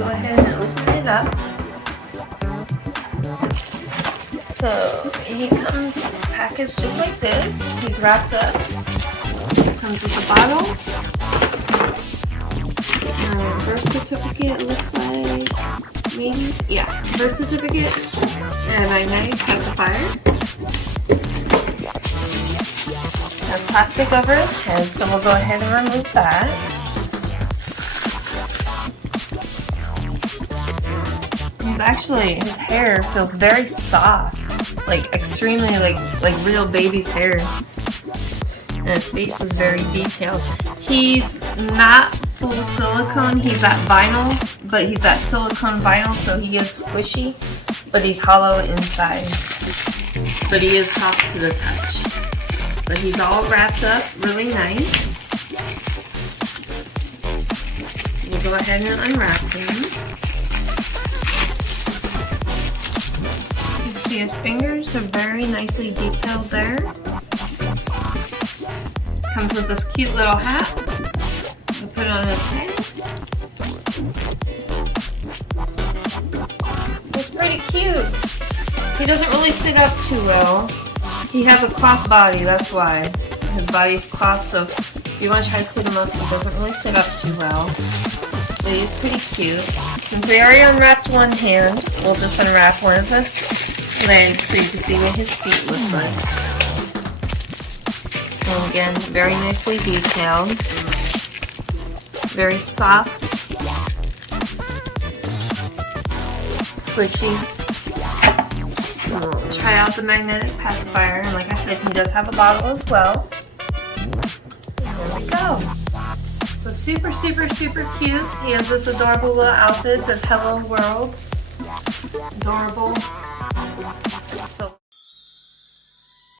go ahead and open it up. So he comes packaged just like this. He's wrapped up. Comes with a bottle. Birth certificate, looks like. Maybe? Yeah. Birth certificate. And a magnetic pacifier. Has plastic over his head, so we'll go ahead and remove that. His hair feels very soft, like extremely like real baby's hair. And his face is very detailed. He's not full silicone, he's that vinyl, but he's that silicone vinyl, so he is squishy, but he's hollow inside. But he is soft to the touch. But he's all wrapped up really nice. So we'll go ahead and unwrap him. You can see his fingers are very nicely detailed there. Comes with this cute little hat. We'll put it on his head. It's pretty cute. He doesn't really sit up too well. He has a cloth body, that's why. His body's cloth, so if you want to try to sit him up, he doesn't really sit up too well. But he's pretty cute. Since we already unwrapped one hand, we'll just unwrap one of the legs so you can see what his feet look like. And again, very nicely detailed. Very soft. Squishy. We'll try out the magnetic pacifier, and like I said, he does have a bottle as well. There we go. So super, super, super cute. He has this adorable little outfit that says Hello World. Adorable.